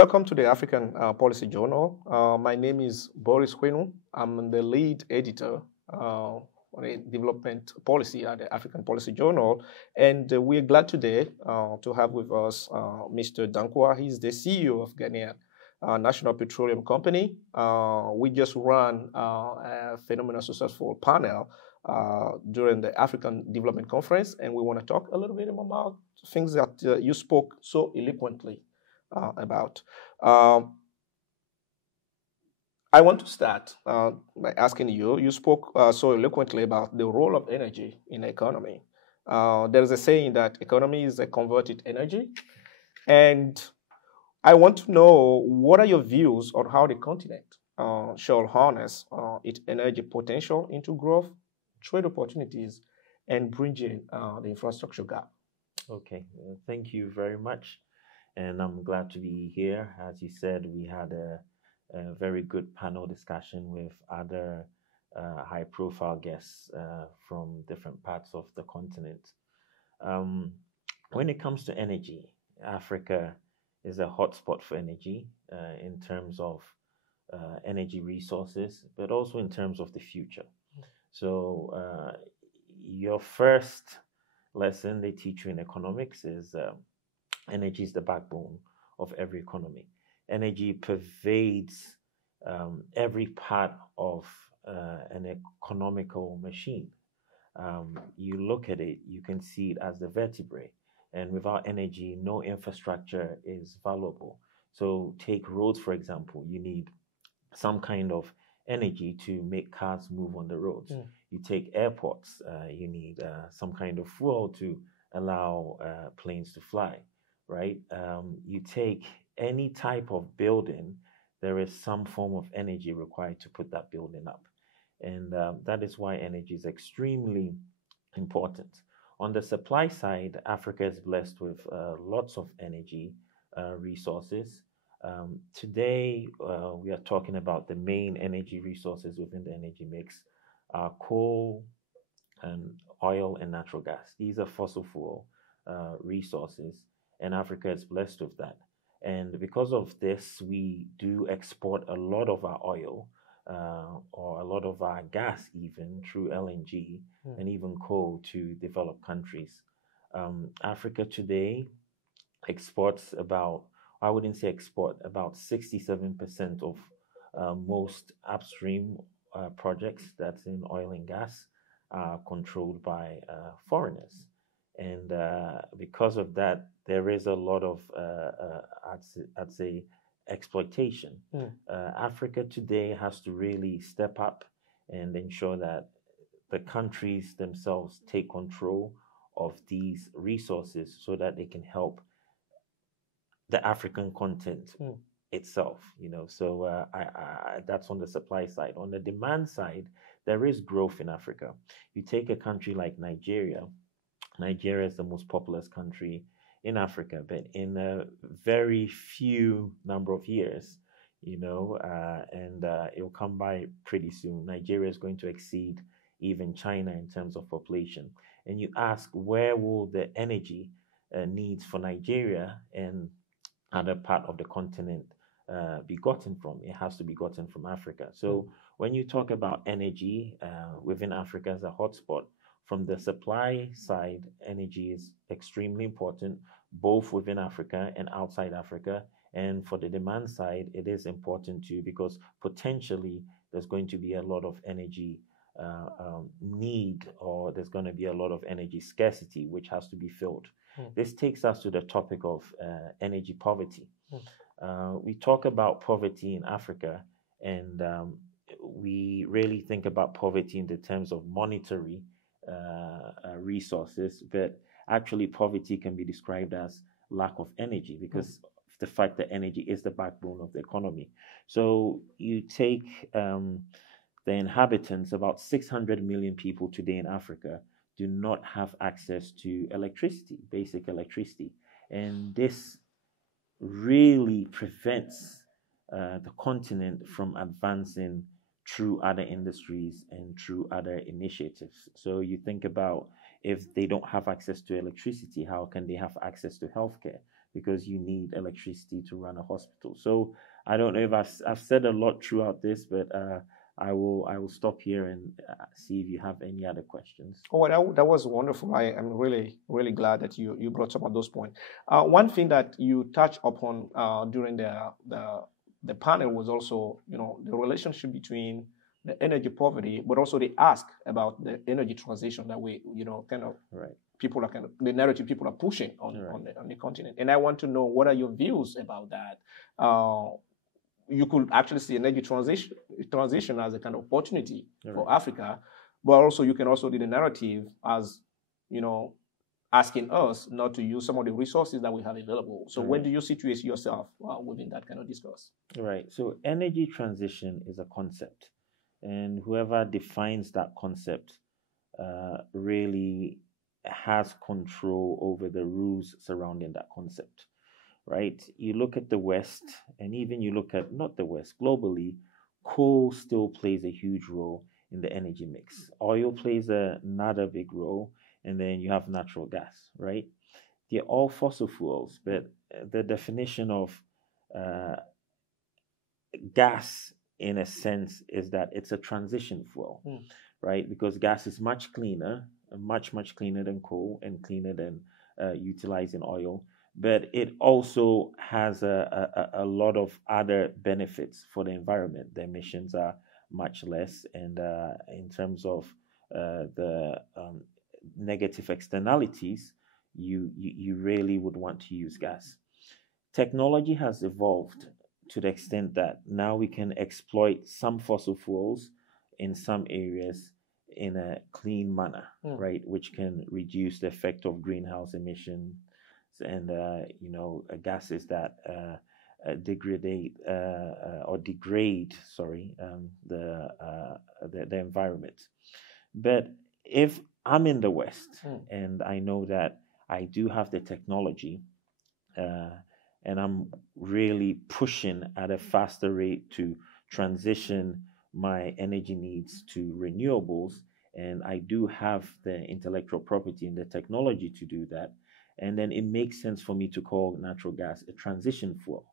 Welcome to the African Policy Journal. My name is Boris Kwenu. I'm the lead editor on the development policy at the African Policy Journal. And we're glad today to have with us Mr. Danqua. He's the CEO of Ghanaian National Petroleum Company. We just ran a phenomenal successful panel during the African Development Conference, and we want to talk a little bit about things that you spoke so eloquently about. I want to start by asking you, you spoke so eloquently about the role of energy in the economy. There is a saying that economy is a converted energy. And I want to know, what are your views on how the continent shall harness its energy potential into growth, trade opportunities, and bridging the infrastructure gap? Okay, thank you very much. And I'm glad to be here. As you said, we had a very good panel discussion with other high-profile guests from different parts of the continent. When it comes to energy, Africa is a hotspot for energy in terms of energy resources, but also in terms of the future. So your first lesson they teach you in economics is energy is the backbone of every economy. Energy pervades every part of an economical machine. You look at it, you can see it as the vertebrae. And without energy, no infrastructure is valuable. So take roads, for example. You need some kind of energy to make cars move on the roads. You take airports, you need some kind of fuel to allow planes to fly, right? You take any type of building, there is some form of energy required to put that building up. And that is why energy is extremely important. On the supply side, Africa is blessed with lots of energy resources. Today, we are talking about the main energy resources within the energy mix are coal and oil and natural gas. These are fossil fuel resources, and Africa is blessed with that. And because of this, we do export a lot of our oil or a lot of our gas, even through LNG and even coal to developed countries. Africa today exports about, I wouldn't say export, about 67% of most upstream projects that's in oil and gas are controlled by foreigners. And because of that, there is a lot of, I'd say, exploitation. Africa today has to really step up and ensure that the countries themselves take control of these resources so that they can help the African continent itself. So that's on the supply side. On the demand side, there is growth in Africa. You take a country like Nigeria. Nigeria is the most populous country in Africa, but in a very few number of years, and it'll come by pretty soon. Nigeria is going to exceed even China in terms of population. And you ask, where will the energy needs for Nigeria and other part of the continent be gotten from? It has to be gotten from Africa. So when you talk about energy within Africa as a hotspot, from the supply side, energy is extremely important, both within Africa and outside Africa. And for the demand side, it is important too, because potentially there's going to be a lot of energy need, or there's going to be a lot of energy scarcity, which has to be filled. This takes us to the topic of energy poverty. We talk about poverty in Africa, and we really think about poverty in the terms of monetary resources, but actually poverty can be described as lack of energy, because of the fact that energy is the backbone of the economy. So you take the inhabitants, about 600 million people today in Africa do not have access to electricity, basic electricity. And this really prevents the continent from advancing through other industries and through other initiatives. So you think about, if they don't have access to electricity, how can they have access to healthcare? because you need electricity to run a hospital. So I don't know if I've said a lot throughout this, but I will stop here and see if you have any other questions. Oh, that was wonderful. I am really, really glad that you brought some of those points. One thing that you touched upon during the panel was also, the relationship between the energy poverty, but also the ask about the energy transition that we, kind of Right. people are kind of the narrative people are pushing on the continent. And I want to know, what are your views about that? You could actually see energy transition as a kind of opportunity for Africa, but also you can also do the narrative as, asking us not to use some of the resources that we have available. So when do you situate yourself within that kind of discourse? Right. So energy transition is a concept, and whoever defines that concept really has control over the rules surrounding that concept. Right? You look at the West, and even you look at not the West, globally, coal still plays a huge role in the energy mix. Oil plays another big role, and then you have natural gas, right? They're all fossil fuels, but the definition of uh, gas, in a sense, is that it's a transition fuel, right? Because gas is much cleaner, much cleaner than coal and cleaner than utilizing oil. But it also has a lot of other benefits for the environment. The emissions are much less, and in terms of the negative externalities, you really would want to use gas. Technology has evolved to the extent that now we can exploit some fossil fuels in some areas in a clean manner, right? Which can reduce the effect of greenhouse emissions and gases that degrade the environment. But if I'm in the West and I know that I do have the technology, and I'm really pushing at a faster rate to transition my energy needs to renewables, and I do have the intellectual property and the technology to do that, and then it makes sense for me to call natural gas a transition fuel,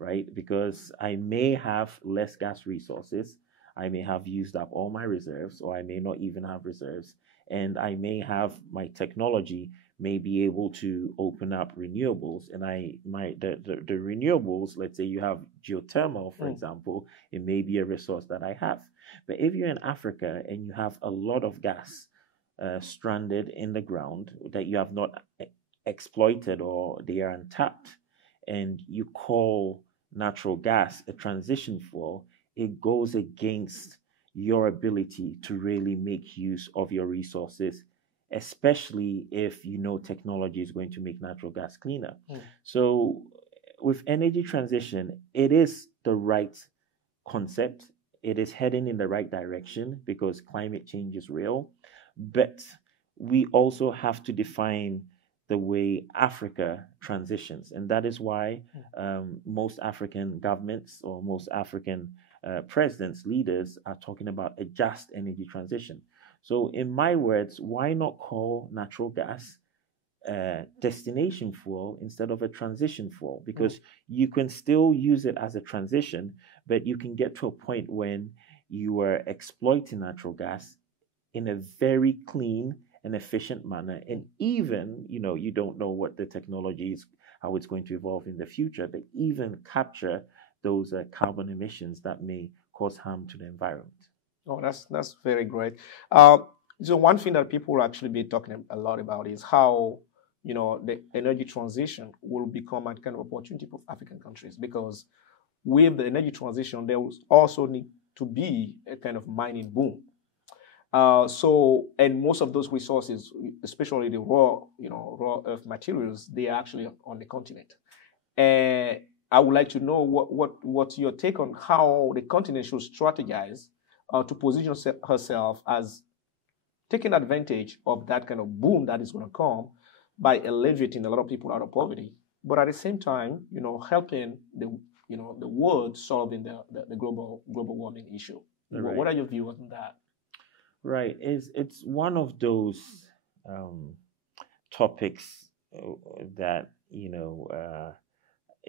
right? Because I may have less gas resources, I may have used up all my reserves, or I may not even have reserves, and I may have my technology may be able to open up renewables, and the renewables, let's say you have geothermal, for example, it may be a resource that I have. But if you're in Africa and you have a lot of gas stranded in the ground that you have not exploited, or they are untapped, and you call natural gas a transition fuel, it goes against your ability to really make use of your resources, especially if technology is going to make natural gas cleaner. So with energy transition, it is the right concept. It is heading in the right direction because climate change is real. But we also have to define the way Africa transitions. And that is why most African governments or most African presidents, leaders are talking about a just energy transition. So, in my words, why not call natural gas a destination fuel instead of a transition fuel? Because you can still use it as a transition, but you can get to a point when you are exploiting natural gas in a very clean and efficient manner. And even, you don't know what the technology is, how it's going to evolve in the future, but even capture those carbon emissions that may cause harm to the environment. Oh, that's very great. So one thing that people will actually be talking a lot about is how the energy transition will become a kind of opportunity for African countries, because with the energy transition, there will also need to be a kind of mining boom. And most of those resources, especially the raw earth materials, they are actually on the continent. And I would like to know what's your take on how the continent should strategize to position herself as taking advantage of that kind of boom that is going to come by alleviating a lot of people out of poverty, but at the same time, helping the world solving the global warming issue. Right. What are your views on that? Right. It's one of those topics that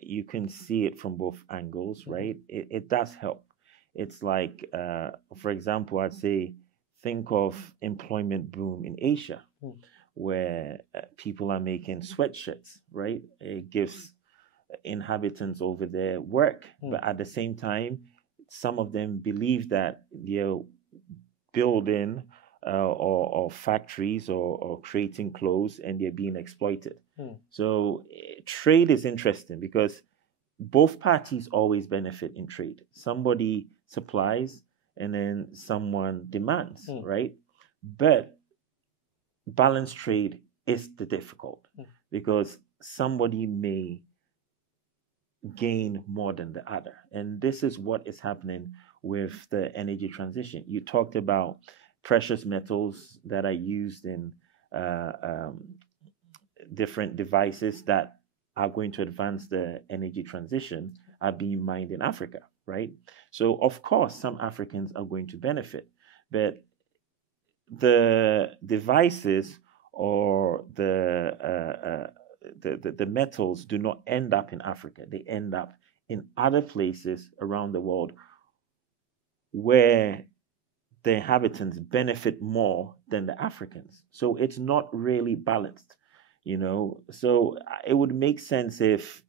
you can see it from both angles, right? It does help. It's like, for example, I'd say think of employment boom in Asia, where people are making sweatshirts, right? It gives inhabitants over there work, but at the same time, some of them believe that they're building or factories or creating clothes and they're being exploited. So trade is interesting because both parties always benefit in trade. Somebody supplies and then someone demands, right? But balanced trade is the difficult because somebody may gain more than the other. And this is what is happening with the energy transition. You talked about precious metals that are used in different devices that are going to advance the energy transition are being mined in Africa, right? So, of course, some Africans are going to benefit, but the devices or the metals do not end up in Africa. They end up in other places around the world where the inhabitants benefit more than the Africans. So it's not really balanced, So it would make sense if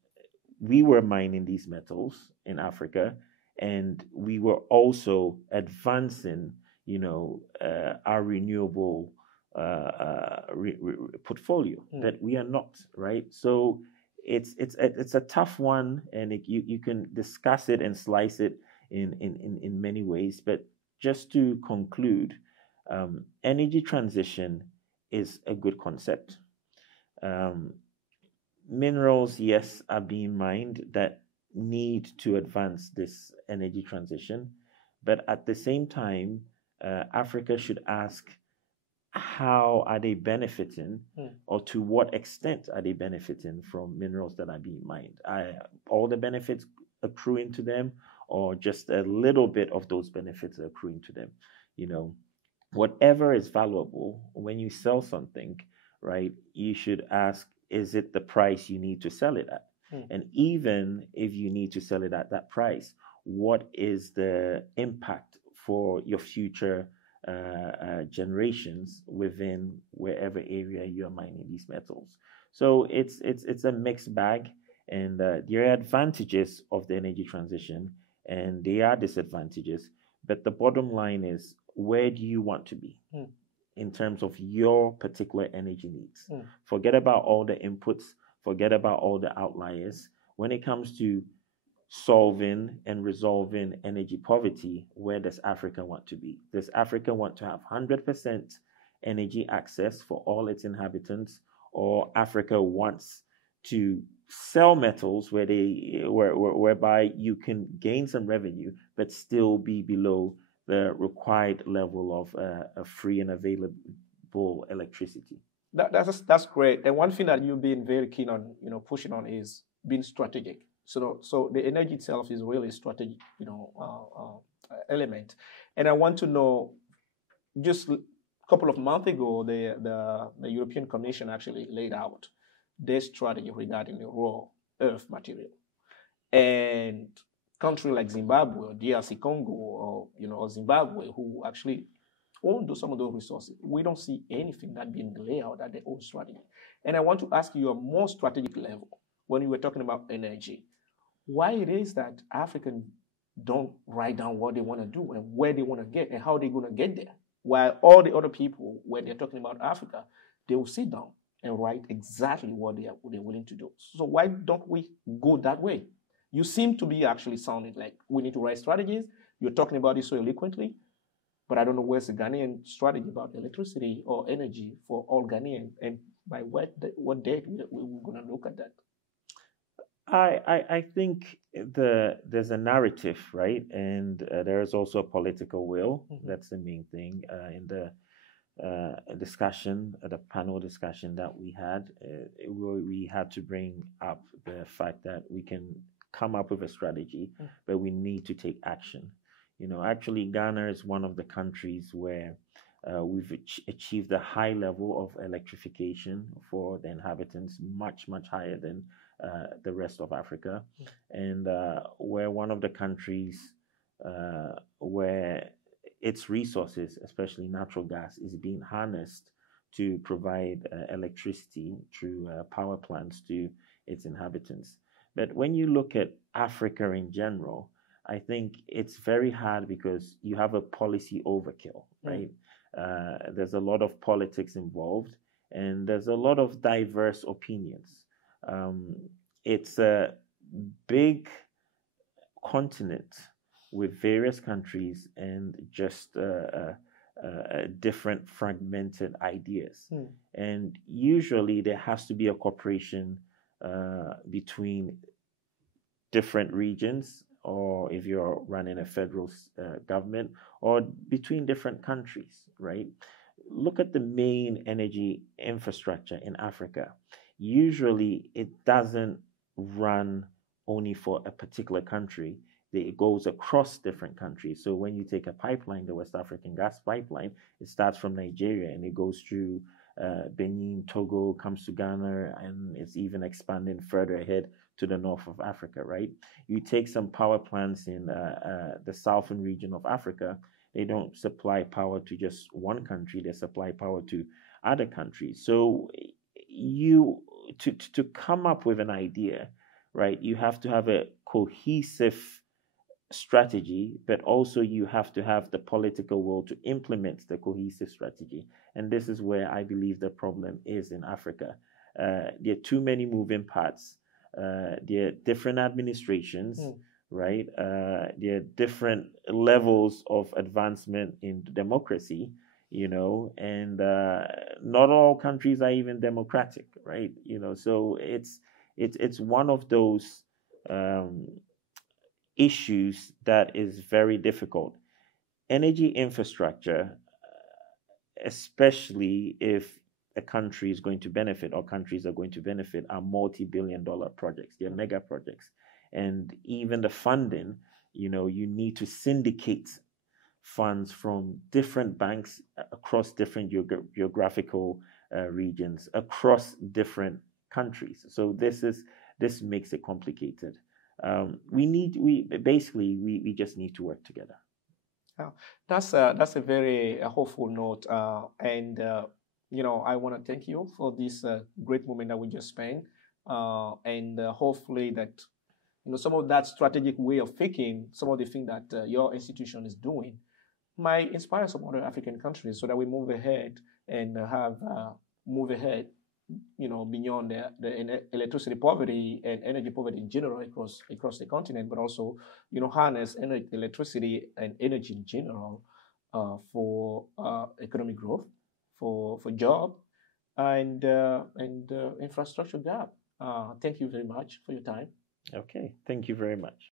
we were mining these metals in Africa and we were also advancing, our renewable portfolio, but we are not, right? So it's a tough one, and you can discuss it and slice it in many ways. But just to conclude, energy transition is a good concept. Minerals, yes, are being mined that need to advance this energy transition, but at the same time, Africa should ask, how are they benefiting, or to what extent are they benefiting from minerals that are being mined? All the benefits accruing to them, or just a little bit of those benefits accruing to them? Whatever is valuable, when you sell something, right, you should ask, is it the price you need to sell it at? And even if you need to sell it at that price, what is the impact for your future generations within wherever area you're mining these metals? So it's a mixed bag, and there are advantages of the energy transition, and there are disadvantages. But the bottom line is, where do you want to be in terms of your particular energy needs? Forget about all the inputs, forget about all the outliers. When it comes to solving and resolving energy poverty, where does Africa want to be? Does Africa want to have 100% energy access for all its inhabitants, or Africa wants to sell metals whereby you can gain some revenue but still be below the required level of a free and available electricity? That's great. And one thing that you've been very keen on, pushing on is being strategic. So the energy itself is really a strategic, element. And I want to know, just a couple of months ago, the European Commission actually laid out their strategy regarding the raw earth material. And countries like Zimbabwe or DRC Congo or Zimbabwe, who actually own some of those resources, we don't see anything that being laid out at their own strategy. And I want to ask you a more strategic level, when you were talking about energy, why it is that Africans don't write down what they want to do and where they want to get and how they're going to get there, while all the other people, when they're talking about Africa, they will sit down and write exactly what they're willing to do. So why don't we go that way? You seem to be actually sounding like we need to write strategies. You're talking about it so eloquently, but I don't know where's the Ghanaian strategy about electricity or energy for all Ghanaians, and by what date we're going to look at that. I think there's a narrative, right? And there is also a political will. That's the main thing. In the discussion, the panel discussion that we had, we had to bring up the fact that we can come up with a strategy, but we need to take action. Actually, Ghana is one of the countries where we've achieved a high level of electrification for the inhabitants, much, much higher than the rest of Africa. And we're one of the countries where its resources, especially natural gas, is being harnessed to provide electricity through power plants to its inhabitants. But when you look at Africa in general, I think it's very hard because you have a policy overkill, right? There's a lot of politics involved, and there's a lot of diverse opinions. It's a big continent with various countries and just different fragmented ideas. And usually there has to be a cooperation between different regions, or if you're running a federal government, or between different countries, right? Look at the main energy infrastructure in Africa. Usually it doesn't run only for a particular country. It goes across different countries. So when you take a pipeline, the West African gas pipeline, it starts from Nigeria and it goes through Benin, Togo, comes to Ghana, and it's even expanding further ahead to the north of Africa, right? You take some power plants in the southern region of Africa, they don't supply power to just one country, they supply power to other countries. So to come up with an idea, right, you have to have a cohesive strategy, but also you have to have the political will to implement the cohesive strategy. And this is where I believe the problem is in Africa. There are too many moving parts. There are different administrations, right? There are different levels of advancement in democracy, and not all countries are even democratic, right? So it's one of those issues that is very difficult. Energy infrastructure, especially if a country is going to benefit or countries are going to benefit, are multi-billion-dollar projects. They're mega projects. And even the funding, you need to syndicate funds from different banks across different geographical regions, across different countries. So this makes it complicated. We just need to work together. That's a very hopeful note, and I want to thank you for this great moment that we just spent, and hopefully that some of that strategic way of thinking, some of the things that your institution is doing, might inspire some other African countries, so that we move ahead and move ahead beyond the electricity poverty and energy poverty in general across the continent, but also, harness electricity and energy in general for economic growth, for job, and infrastructure gap. Thank you very much for your time. Okay, thank you very much.